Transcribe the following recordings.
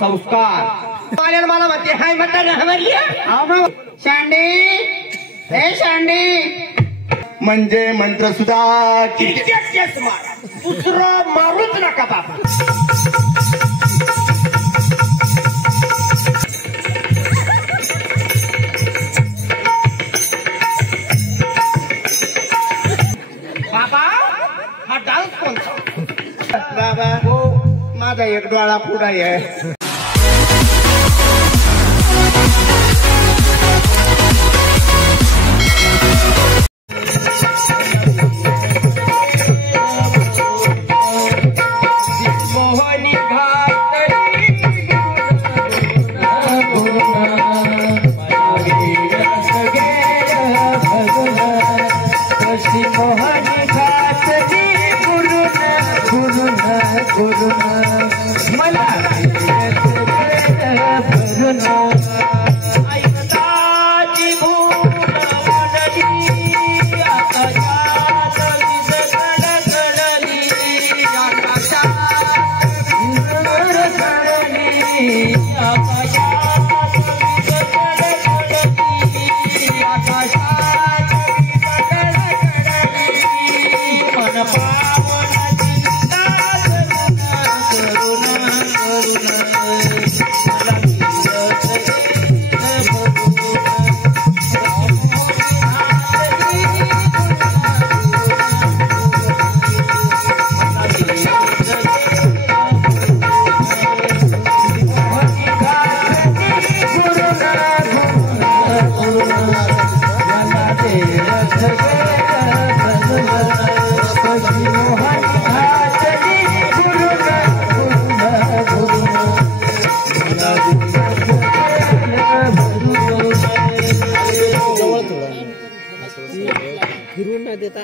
संस्कार मला म्हणते हाय म्हणता शांडी हे शांडी म्हणजे मंत्र सुद्धा दुसरं मारूच नका बाबा. बाबा हा डान्स कोणता बाबा हो माझा एक डोळा पुढा आहे.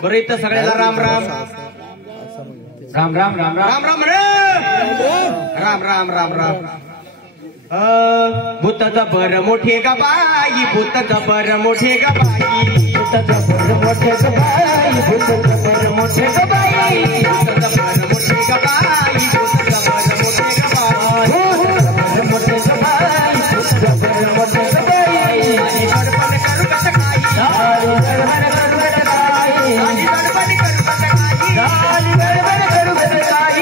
बरं इथं सगळ्याला राम राम राम राम राम राम राम राम राम राम राम. भूत जबर मोठे ग बाई भूत जबर मोठे ग बाई भूत जबर मोठे ग बाई भूत जबर मोठे ग बाई भूत जबर मोठे ग बाई भूत जबर मोठे ग बाई भूत जबर मोठे ग बाई भूत जबर मोठे ग बाई आणि गडबड करू कट खाई गडबड करू कट खाई आणि गडबड करू कट खाई आणि गडबड करू कट खाई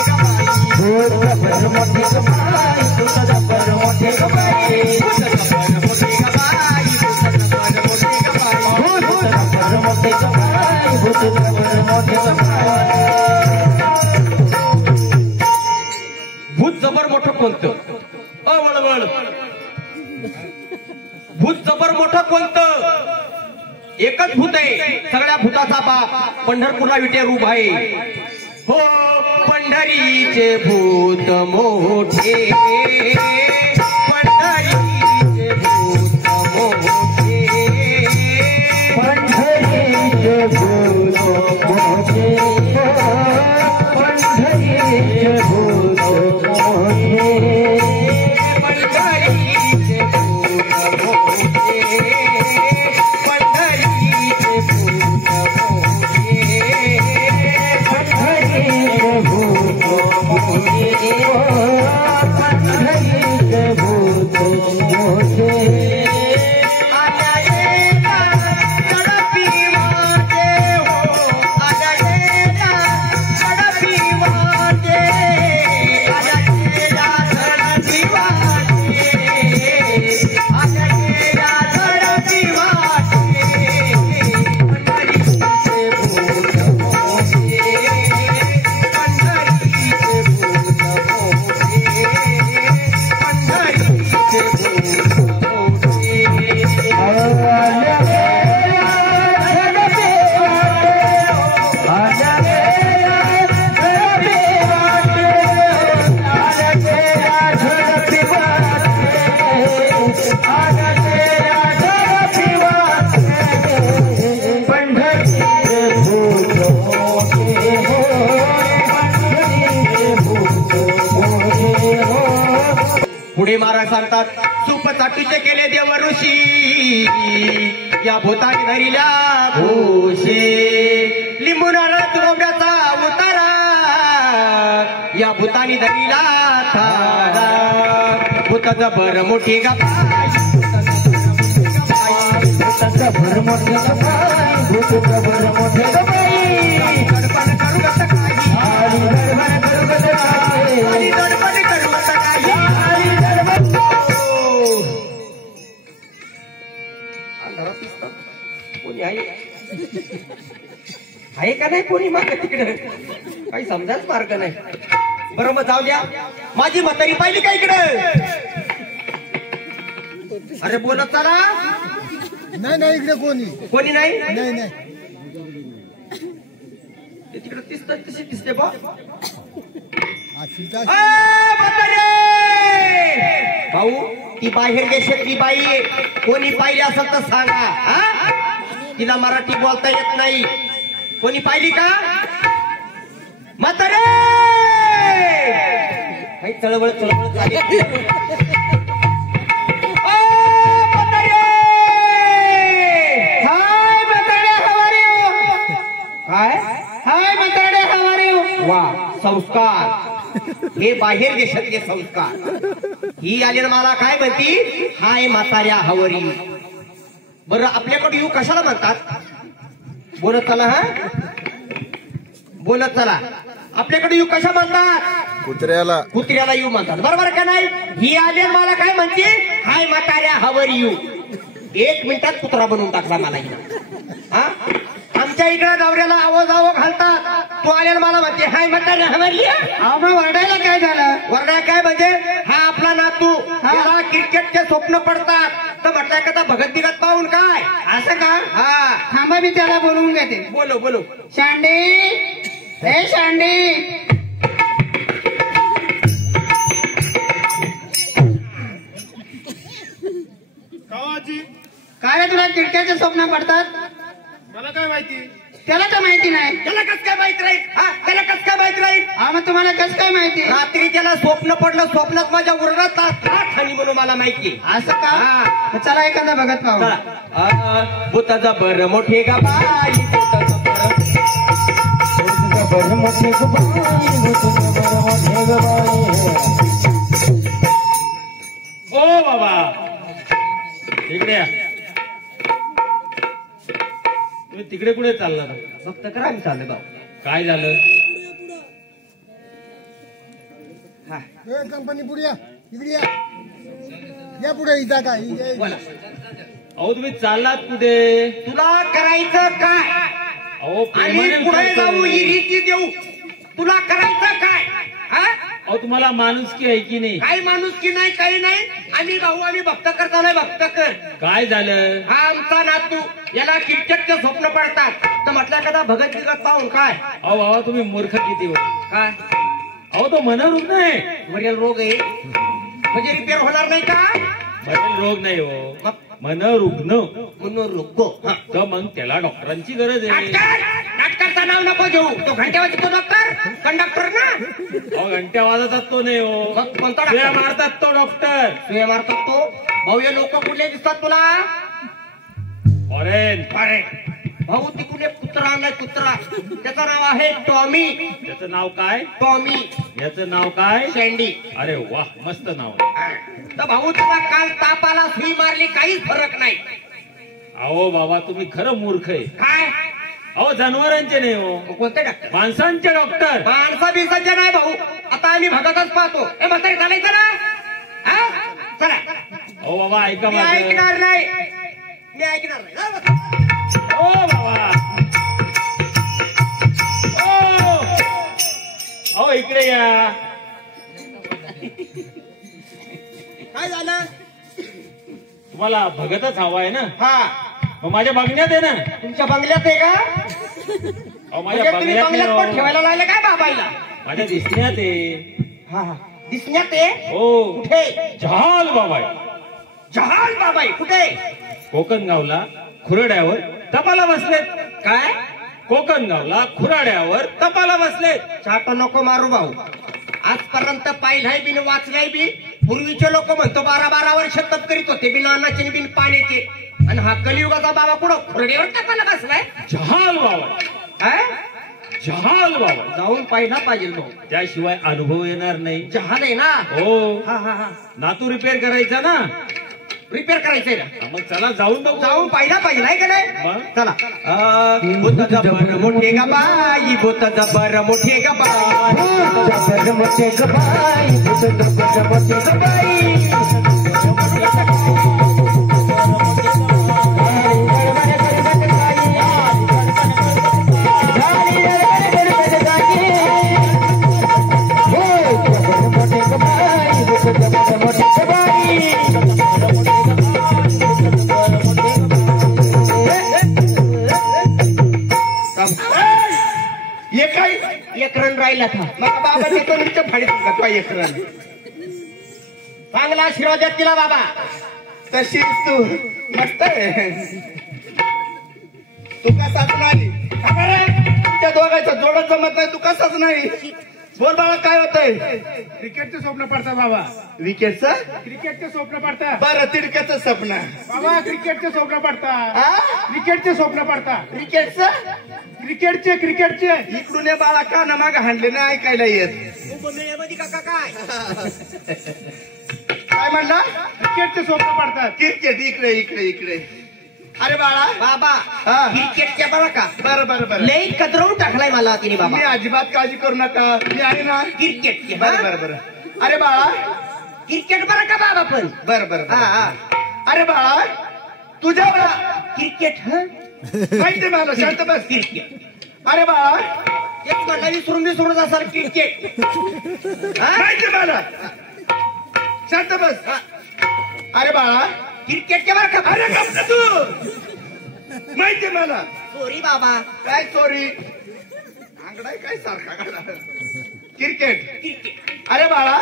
भूत जबर मोठे ग बाई भूत जबर मोठे ग बाई भूत जबर मोठे ग बाई भूत जबर मोठे ग बाई भूत जबर मोठे ग बाई भूत जबर मोठे ग बाई भूत जबर मोठे ग बाई भूत जबर मोठे ग बाई. भूत जबर मोठं कोणतं वळवळ भूत जबर मोठं कोणतं एकच भूत आहे सगळ्या भूताचा बाप पंढरपूरला विटे रूप आहे हो पंढरीचे भूत मोठे पंढरीचे भूत मोठे पंढरीचे भूत मोठे पंढरीचे भूत मोठे पंढरीचे भूत मोठे पंढरीचे भूत पुढे महाराज सांगतात सूप चाटूचे केले देव ऋषी या भूताने धरिल्या भूषे लिंबू नारळ तुरवड्याचा उतारा या भूतानी धनीला थारा भूताचा भर मोठी गबाई भूताचा भर मोठी गबाई भूताचा भर मोठी गबाई दडपण करू कसं काही आली दडपण करू कसं काही आली दडपण करू कसं काही आली दडपण अंधारात दिसतात कोणी आहे का नाही कोणी माग तिकडे काही समजाच मार्ग नाही. बरं मग जाऊ द्या. माझी म्हातारी पाहिली का इकडे? अरे बोलत चला. नाही इकडे कोणी नाही नाही तिकडे दिसत तशी दिसते बा. भाऊ ती बाहेर देशातली बाई कोणी पाहिली असेल तर सांगा. तिला मराठी बोलता येत नाही. कोणी पाहिली का म्हातारे? काही चळवळ चालेल. वा संस्कार हे बाहेर देशातले संस्कार. ही आली ना मला काय म्हणती हाय म्हाताऱ्या हवरी. बरं आपल्याकडे येऊ कशाला म्हणतात? बोलत चला. बोलत चला. आपल्याकडे येऊ कशा म्हणतात? कुत्र्याला येऊ म्हणतात. बरोबर का नाही? ही आली मला काय म्हणते हाय म्हाताऱ्या हवरी यू. 1 मिनिटात कुत्रा बनवून टाकला मला. आमच्या इकडे नवऱ्याला आवाज घालतात. तू आले मला म्हणते हाय म्हाताऱ्या हवरी. वरडायला काय झालं? वरडाय काय म्हणजे हा आपला नातू त्याला क्रिकेटचे स्वप्न पडतात तर म्हटलं एखादा भगत बिगत पाहून काय असं का? हा थांबा मी त्याला बोलवून घेते. बोलो शांडे हे शांडे. काय रे तुला क्रिकेटचे स्वप्न पडतात? मला काय माहिती? त्याला तर माहिती नाही. त्याला कस काय माहित राहील? त्याला कस काय माहित राहील? मग तुम्हाला कस काय माहिती? रात्री त्याला स्वप्न पडलं. स्वप्नात माझ्या उरडात खाली म्हणून मला माहिती. असं का? चला एखादा भगत पाहू. भूताचा बर मोठे गबाई बर मोठे ओ बाबा इकडे या. तुम्ही तिकडे कुठे चालला? फक्त करा आम्ही चालले भाऊ. काय झालं? कंपनी पुढे या. इकडे या पुढे. इथं काय? अहो तुम्ही चाललात कुठे? तुला करायचं काय? अहो आम्ही पुढे जाऊ इरीची देऊ. तुला करायचं काय? अहो तुम्हाला माणुसकी आहे की नाही? काही माणुसकी नाही काही नाही. आम्ही भाऊ आम्ही भक्त करता नाही भक्त कर. काय झालं? हा आमचा नातू याला क्रिकेटचे स्वप्न पडतात तर म्हटलं एखादा भगत बिगत पाहून काय. अहो बाबा तुम्ही मूर्ख किती हो. काय? अहो तो मनोरुग्ण आहे. वरील रोग आहे म्हणजे रिपेअर होणार नाही का? मरेल रोग नाही हो. मनोरुग्ण मनोरुग्ण. तर मग त्याला डॉक्टरांची गरज आहे. नाटकाचं नाव नको घेऊ. तो घंट्या वाजतो डॉक्टर कंडक्टर ना. अहो घंट्या वाजवतात तो नाही हो. कोणता सुया मारतात तो डॉक्टर. सुया मारतात तो. भाऊ लोक कुठले दिसतात तुला? फॉरेन. अरे भाऊ तिकडे कुत्रा नाही कुत्रा. त्याचं नाव आहे टॉमी. त्याचं नाव काय? टॉमी. याचं नाव काय? सँडी. अरे वा मस्त नाव आहे. तर भाऊ तुला काल तापाला सुई मारली काहीच फरक नाही. अहो बाबा तुम्ही खरं मूर्ख आहे. काय? अहो जनावरांचे नाही हो. कोणते डॉक्टर? माणसांचे डॉक्टर. माणसा बिसांचे नाही भाऊ. आता आम्ही भगतच पाहतो. हे म्हातारे चालायचं ना. चला. अहो बाबा ऐका मी माझं. ऐकणार नाही. मी ऐकणार नाही. ओ बाबा अहो इकडे या. काय झालं? तुम्हाला भगतच हवा आहे ना? हा मग माझ्या बघण्यात आहे ना. तुमच्या बंगल्यात आहे का? अहो माझ्या म्हणजे तुम्ही बघण्यात बंगल्यात पण नाही ठेवायला लागले काय बाबाईला? हो. माझ्या दिसण्यात आहे. हा दिसण्यात आहे. हो. कुठे? जहाल बाबाई. जहाल बाबाई कुठे? कोकण गावला खुराड्यावर तपाला बसलेत. काय? कोकण गावला खुराड्यावर तपाला बसलेत. चाट नको मारू भाऊ. आजपर्यंत पाहिलाय बिन वाचलाय बी. पूर्वीचे लोक म्हणतो 12-12 वर्ष तप करीत होते बिन अन्नाचे बिन पाण्याचे. आणि हा कलियुगाचा बाबा कुठं खुरड्यावर टाकायला बसलाय? जहाल बाबा. काय? जहाल बाबा. जाऊन पाहिला पाहिजे भाऊ. त्याशिवाय अनुभव येणार नाही. जहाल आहे ना. हो. हा हा हा. नातू रिपेअर करायचा ना. रिपेअर करायचंय ना. हा, मग चला जाऊन बघू. जाऊन पाहिला पाहिजे नाही का नाही. मग? चला. भूत जबर मोठे ग बाई, भूत जबर मोठे ग बाई, जबर मोठे ग बाई, भूत जबर मोठे ग बाई. ये काय एक रन राहिला था. मग बाबा तो फाडीत का तो एक रन. चांगला आशीर्वाद तिला बाबा. तशीच तू मस्त आहे. तू कसाच नाही. त्या दोघांचा जोडच जमत नाही. तू कसाच नाही. बोल बाळा काय होतंय. क्रिकेटचं स्वप्न पडतं बाबा. विकेटचं. क्रिकेटचं स्वप्न पडतं बरं तिडक्याचं स्वप्न. बाबा. क्रिकेटचं स्वप्न पडतं. हा क्रिकेटचे स्वप्न पडतं. क्रिकेटचं. क्रिकेटचे इकडून ये बाळा का ना माग हाणले नाही ऐकायला येत. काका काय काय म्हणला. क्रिकेटचे स्वप्न पडतात. क्रिकेट इकडे इकडे इकडे. अरे बाळा बाबा. हा. क्रिकेटच्या बरं का. बरं बरं बरं. लई कदरवून टाकलाय मला तिने मी बाबा. अजिबात काळजी करू नका. मी आहे ना. क्रिकेटचे. बरं बरं बरं. अरे बाळा. क्रिकेट बरं का बाबा पण. बरं बरं हा बरं. हा. अरे बाळा तुझ्या क्रिकेट. ह माहिती मला. शांत बस. क्रिकेट. अरे बाळा एक मला विसरून असाल क्रिकेट. हा? माहिती मला. शांत बस. अरे बाळा क्रिकेटच्या बरं का. अरे गप्प ना तू. माहिती मला. सॉरी बाबा. काय चोरी. आंगडाय काय सारखा काढा. क्रिकेट. क्रिकेट. अरे बाळा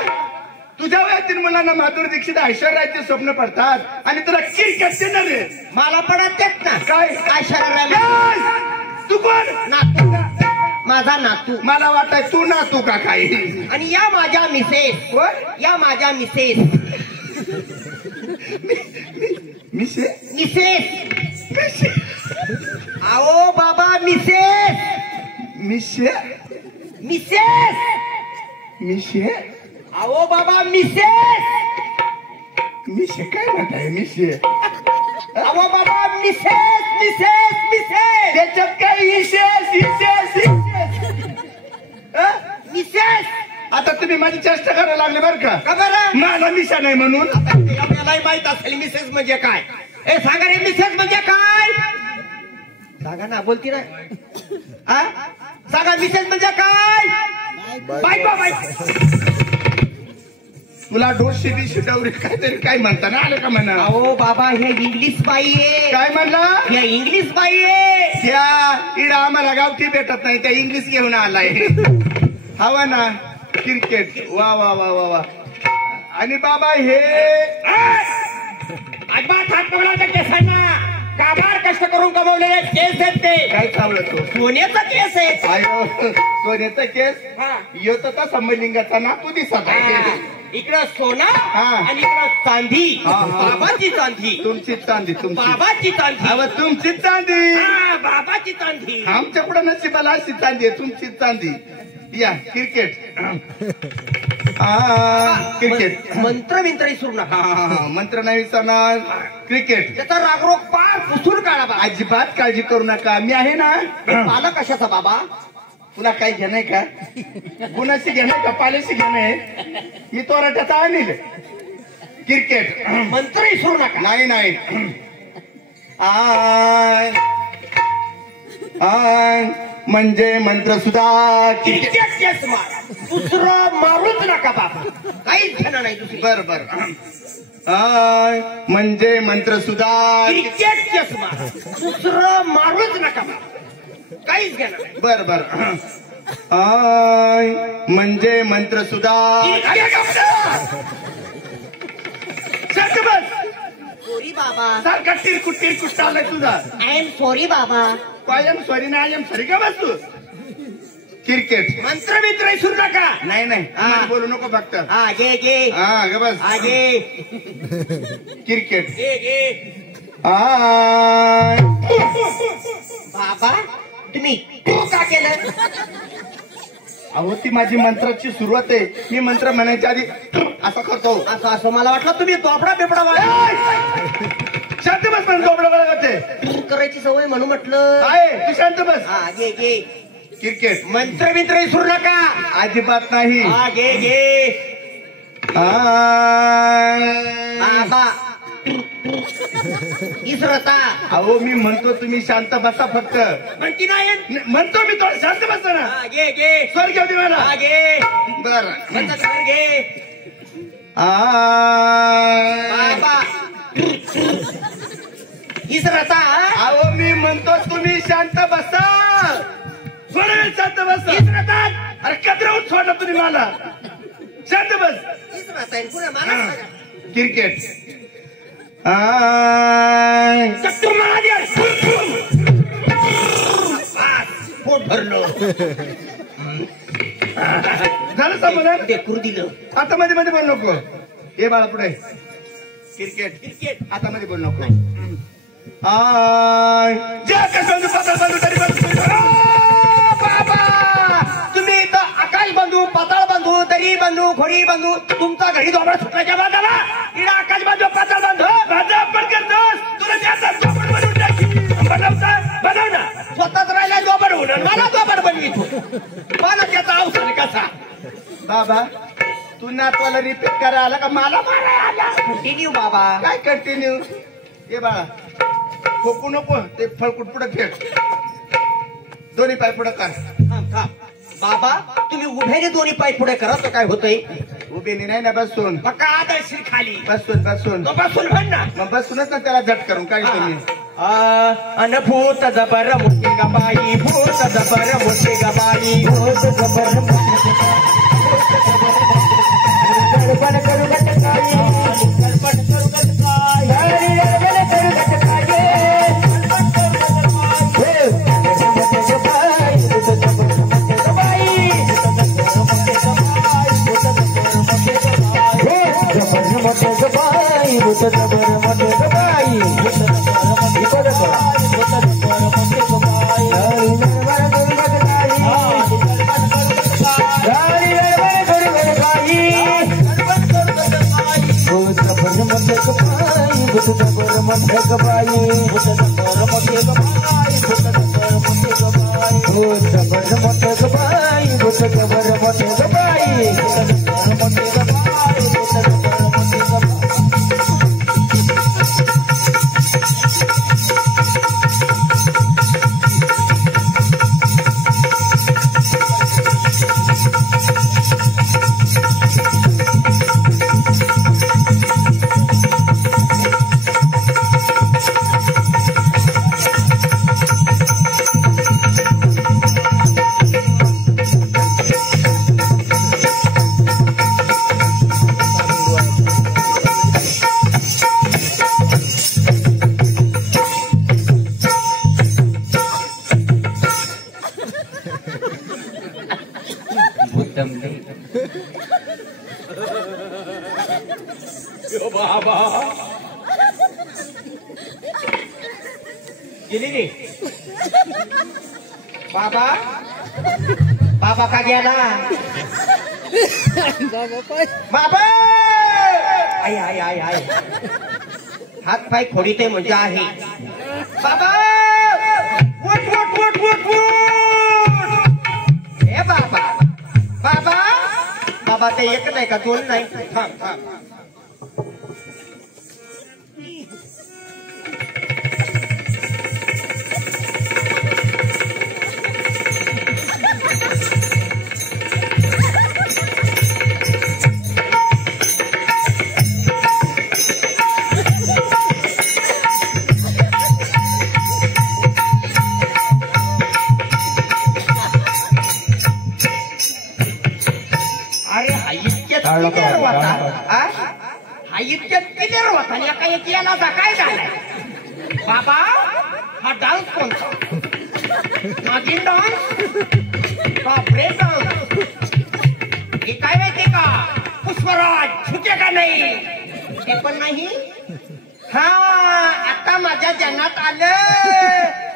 तुझ्या वयातील मुलांना माधुरी दीक्षित ऐश्वर्याचे स्वप्न पडतात आणि तुला क्रिकेटचे नव्हे. मला पडत येत ना. काय काय शरीराला. काय? तू कोण. नातू. माझा नातू. मला वाटतंय तू ना तू का काय. आणि या माझ्या मिसेस. कोण. या माझ्या मिसेस. मिशे. मिसेस. आओ बाबा मिसेस. मिशे. मिसेस. मिशे. आओ बाबा मिसेस. मिशे काय म्हणताय. मिशे. आओ बाबा मिसेस. मिसेस. मिसेस. त्याच्यात काय विशेष विशेष मिसेस. आता तुम्ही माझी चेष्टा करायला लागले बरं का. का बरं. मला मिशा नाही म्हणून. आपल्यालाही माहित असेल मिसेस म्हणजे काय. ए सांगा रे मिसेस म्हणजे काय. सांगा ना. बोलती ना. हा सांगा मिसेस म्हणजे काय. बायको बायको. तुला डोशी बिशी डवरी काहीतरी काय म्हणता ना आलं का म्हणा. अहो बाबा हे इंग्लिश बाई आहे. काय म्हणला. हे इंग्लिश बाई आहे. त्या इडा आम्हाला गावठी भेटत नाही. त्या इंग्लिश घेऊन आलाय. हवा ना. क्रिकेट. वा वा वा वा वा. आणि बाबा हे अजिबात हात पकडायच्या केसांना. काबार कष्ट करून कमवलेले केस आहेत ते. काय चावलं तो. सोन्याचा केस आहे. आयो सोन्याचा केस. हा. येत होता संबलिंगाचा ना तू दिसत आहे. इकडं सोना हा. आणि इकडं चांदी. हा, हा. बाबाची चांदी. तुमची चांदी. तुमची बाबाची चांदी. अव तुमची चांदी. हा, बाबाची चांदी. आमच्याकडं नशिबाला अशी चांदी आहे. तुमची चांदी. या क्रिकेट. क्रिकेट. मंत्र विंत्र विसरू नका. मंत्र नाही विसरणार. क्रिकेट. त्याचा रागरोग पार पुसून काढा बाबा. अजिबात काळजी करू नका. मी आहे ना. पाला कशाचा बाबा. तुला काय घेणं का. कुणाशी घेणं का. पाल्याशी घेणं. मी तोराट्याचा आणील. क्रिकेट. मंत्र विसरू नका. नाही नाही. आय म्हणजे मंत्र सुद्धा क्रिकेट. क्रिकेट केस मारा. दुसरं मारूच नका बाबा. काहीच घेणं नाही दुसरी. बर बर. आय म्हणजे मंत्र सुद्धा क्रिकेट केस मारा. दुसरं मारूच नका बाबा. काहीच घेणं नाही. बर बर. आय म्हणजे मंत्र सुद्धा सॉरी बाबा. सारखा तिरकुट चाललाय तुझा. आय एम सॉरी बाबा. आय एम सॉरी ना. आय एम सॉरी का बस तू. क्रिकेट. मंत्र मित्र विसरू नका. नाही नाही. हा. बोलू नको फक्त. हा घे घे. हा ग बस. हा घे. क्रिकेट. घे घे. आय बाबा तुम्ही का केलं? अहो ती माझी मंत्राची सुरुवात आहे. मी मंत्र म्हणायच्या आधी असं करतो. असं असं मला वाटलं तुम्ही तोपडा बिपडा शांत बस म्हणून तोपडा करते करायची सवय म्हणून म्हटलं. आहे तू शांत बस. हा घे घे. क्रिकेट मंत्र बिंत्र विसरू नका. अजिबात नाही. हा घे घे. बाबा इसरता. अहो मी म्हणतो तुम्ही शांत बसा फक्त. म्हणती नाही म्हणतो मी थोडं शांत बसा ना. हा घे घे. स्वर घेऊ दे मला. हा घे. बर म्हणता घर घे. बाबा इसरता. अहो मी म्हणतो तुम्ही शांत बसा. थोडा वेळ शांत बसा. इसरता. अरे कचरा सोडला तुम्ही मला. शांत बस. इसरता पुन्हा मला क्रिकेट पोट भरलं. झालं समाधान. ते कुर दिलं. आता मध्ये मध्ये बोल नको. हे बाळा पुढे. क्रिकेट क्रिकेट आता मध्ये बोल नको. ज्या कशाने पातळ बांधू तरी बाबा तुम्ही इथं आकाश बांधू पाताळ बांधू दरी बांधू खोरी बांधू तुमचा घरी दोबडा सुटायच्या बांधाला इकडे आकाश बांधू पाताळ बांधू माझा आपण करतोस. तुला त्याचा चोपड बनवून टाकी. बनवता बनव ना. स्वतःच राहिला दोबड होणार मला दोबड बनवितो. मला त्याचा अवसर कसा. बाबा तू नातवाला रिपीट करायला आला का मला मारायला आला. कंटिन्यू बाबा. काय कंटिन्यू. हे बाळा खोकू नको. ते फळकुट पुढे फेक. दोन्ही पाय पुढे कर. थांब थांब. बाबा तुम्ही उभ्याने दोन्ही पाय पुढे करा तर काय होतंय. उभेनी नाही ना बसून. पक्का आदळशील खाली. बसून बसून तो बसून म्हण ना. मग बसूनच ना त्याला झट करून काय तुम्ही. अनभूत जबर मोठी गबाई भूत जबर मोठी गबाई भूत जबर गडबड करू गटकाई गडबड करू गटकाई गडबड करू गटकाई बाबा गेली रे. बाबा बाबा का गेला. बाबा आई आई आई आई हात पाय खोडीते म्हणजे आहे. बाबा उठ उठ उठ उठ उठ. हे बाबा बाबा बाबा ते एक नाही का दोन नाही. थांब थांब. हा इतक्यात क्लिअर होता. एका एक याला काय झालाय. बाबा हा डान्स कोणता. नागिन डान्स का ब्रेक डान्स. हे काय माहिती का पुष्पराज झुके का नाही. ते पण नाही. हा आता माझ्या जन्नात आलं.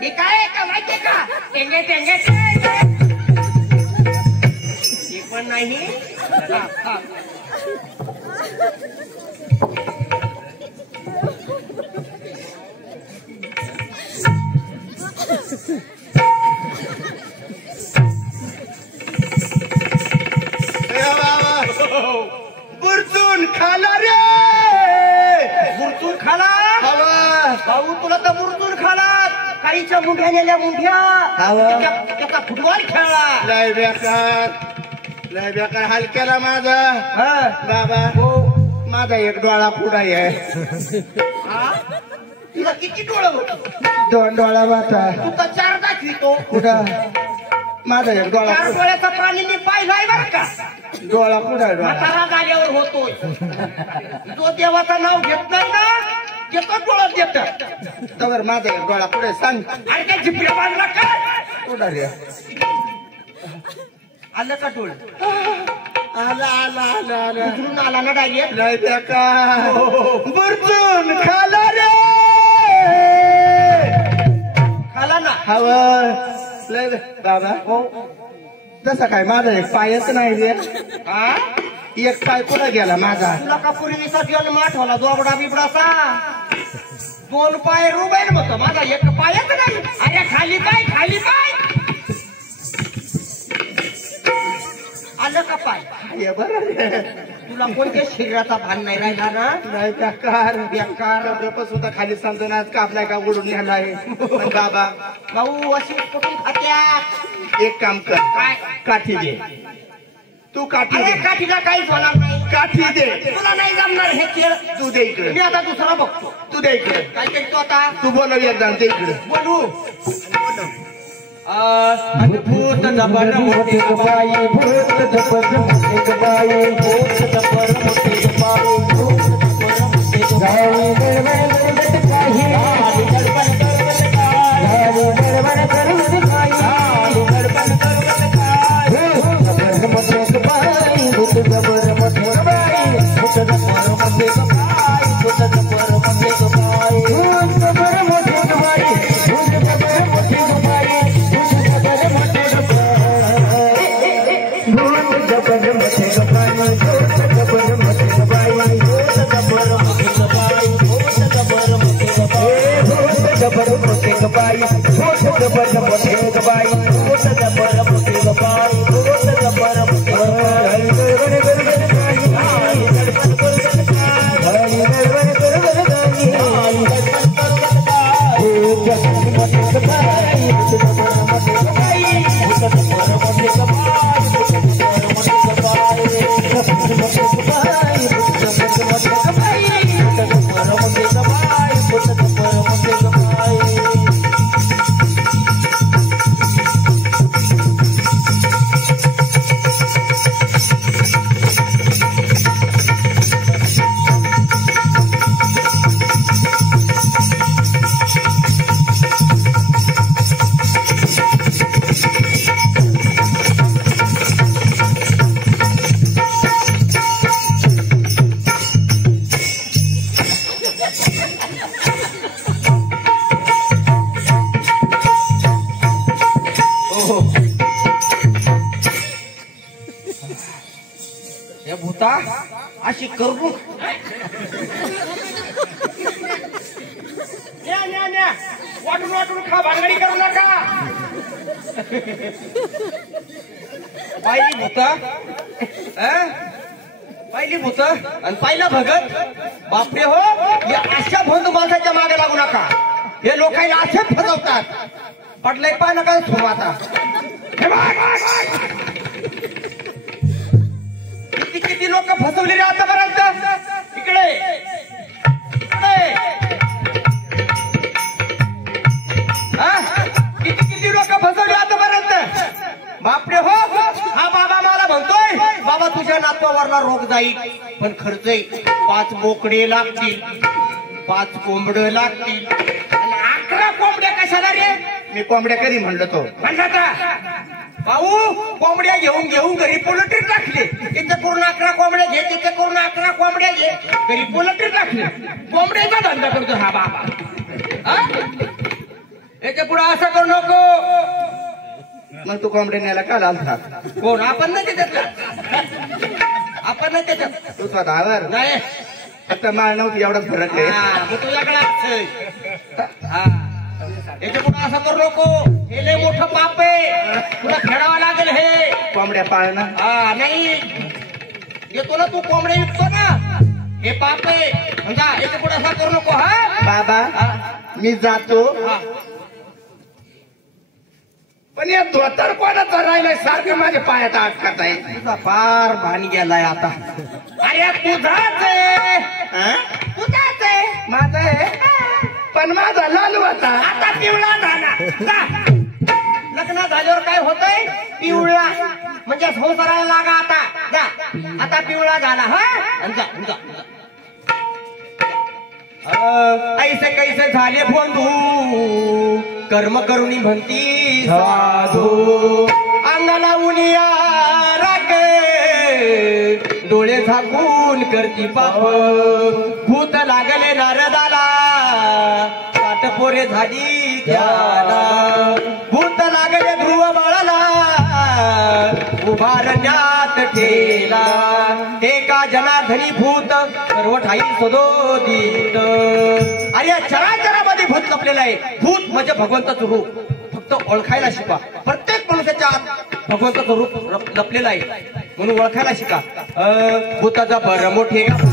हे काय का माहितीये का? टेंगे टेंगे हे पण नाही. बुरचून खाला रे. बुरतून खाला. हवा भाऊ तुला तर बुरतून खाला. काहीच्या मुंढ्या नेल्या मुंढ्या. त्याचा फुटबॉल खेळला. लय बेकार हाल केला माझा. बाबा माझा एक डोळा पुढा आहे. तुला किती डोळं होत? 2 डोळा बाता तू तर 4 दाखवितो. कुठं माझा एक डोळा 4 डोळ्याचा प्राणी मी पाहिलाय बरं का. डोळा पुढा डोळा म्हातारा झाल्यावर होतोय. जो देवाचं नाव घेत नाही ना त्याचं डोळं देत. तवर माझा एक डोळा पुढे सांग. अरे त्या झिपऱ्या बांधला का? पुढा रे. आलं का डोळ? आला आला आला आला उचलून आला ना डायरेक्ट. लय बेकार बुरचून खाला रे. खाला ना. हवा लय बाबा तसा काय माझा एक पायच नाही रे. हा एक पाय पुढे गेला माझा. तुला का पूर्वीचा जन्म आठवला दोबडा बिबडाचा. 2 पाय रुबाईल मग माझा एक पायच नाही. अरे खाली पाय खाली पाय. आलं का पाय? हे बरं रे. तुला कोणत्या शरीराचा भान नाही राहिला ना. नाही बेकार बेकार सुद्धा खाली समजून कापलाय का उडून न्यालाय. पण बाबा भाऊ अशी कुठून खात्यात. एक काम कर. काय? काठी दे. तू काठी अरे दे. काठीला काहीच होणार नाही. काठी दे. तुला नाही जमणार हे खेळ. तू दे इकडे. मी आता दुसरा बघतो. तू दे इकडे. काय करतो आता? तू बोलव एकदा दे इकडे. बोलू. भूत जबर मोठी बाई. भूत जबर मोठी बाई. भूत जबर मोठी बाई. भूत जबर मोठी बाई. गडबड काही. गडबड काही. गडबड काही. गडबड काही. भूत जबर मोठी बाई. भूत जबर मोठी बाई. भूत जबर मोठी बाई. भूत जबर मोठी बाई. भूत जबर मोठी बाई. भूत जबर मोठी बाई. हे भूता अशी करू. वाटून वाटून खा. भानगडी करू नका. पाहिली भूत. पाहिली भूत आणि पाहिला भगत. बापरे हो. या अशा भोंदू माणसाच्या मागे लागू नका. हे लोकांना असे फसवतात. पटलंय पाय नका सुरू आता. किती किती लोक फसवलेले आतापर्यंत. इकडे किती किती लोक फसवले आतापर्यंत. बापरे हो. हा बाबा मला म्हणतोय बाबा तुझ्या नातवावरला रोग जाईल पण खर्च येईल. 5 बोकडे लागतील. 5 कोंबड लागतील. 11 कोंबड्या कशाला रे? मी कोंबड्या कधी म्हणलं तो म्हणला का? भाऊ कोंबड्या घेऊन घेऊन घरी पोल्ट्री टाकले. तिथे करून 11 कोंबड्या घे. तिथे करून 11 कोंबड्या घे. घरी पोल्ट्री टाकले. कोंबड्याचा धंदा करतो हा बाबा. याच्या पुढे असं करू नको. मग तू कोंबड्या न्यायला का आलता? कोण आपण नाही त्याच्यात, आपण नाही त्याच्यात. तू स्वतःवर नाही आता माळ नव्हती एवढाच फरक आहे. हा, मग तुझ्याकडे असं. हा, याच्या पुढे असं करू नको. हे लय मोठं पाप आहे, तुला फेडावं लागेल हे. कोंबड्या पाळणं हा नाही येतो ना तू कोंबड्या विकतो ना, हे पाप आहे. समजा याच्या पुढे असं करू नको. हा बाबा मी जातो. हा. पण या धोतर कोणाचा राहिलाय सारखं माझ्या पायात अटकत आहे. तुझा फार भान गेलाय आता. अरे तुझाच आहे, हा? तुझाच आहे. माझा आहे पण माझा लालू होता. आता पिवळा झाला. जा. लग्न झाल्यावर काय होतंय? पिवळा म्हणजे संसाराला लागा आता. जा आता पिवळा झाला. हा आणि जा, जा, जा. ऐसे कैसे झाले बंधू, कर्म करुणी म्हणती साधू. अंगाला उनिया राखे, डोळे झाकून करती पाप. भूत लागले नारदाला, काटपोरे झाली त्याला. भूत लागले ध्रुव बाळाला, उभारण्यात ठेला. एका जनार्दनी भूत सर्व ठाई सदोदित. अरे या चराचरामध्ये भूत लपलेलं आहे. भूत म्हणजे भगवंताचं रूप. फक्त ओळखायला शिका. प्रत्येक मनुष्याच्या आत भगवंताचं रूप लपलेलं आहे, म्हणून ओळखायला शिका. भूताचा बरं मोठे मोठे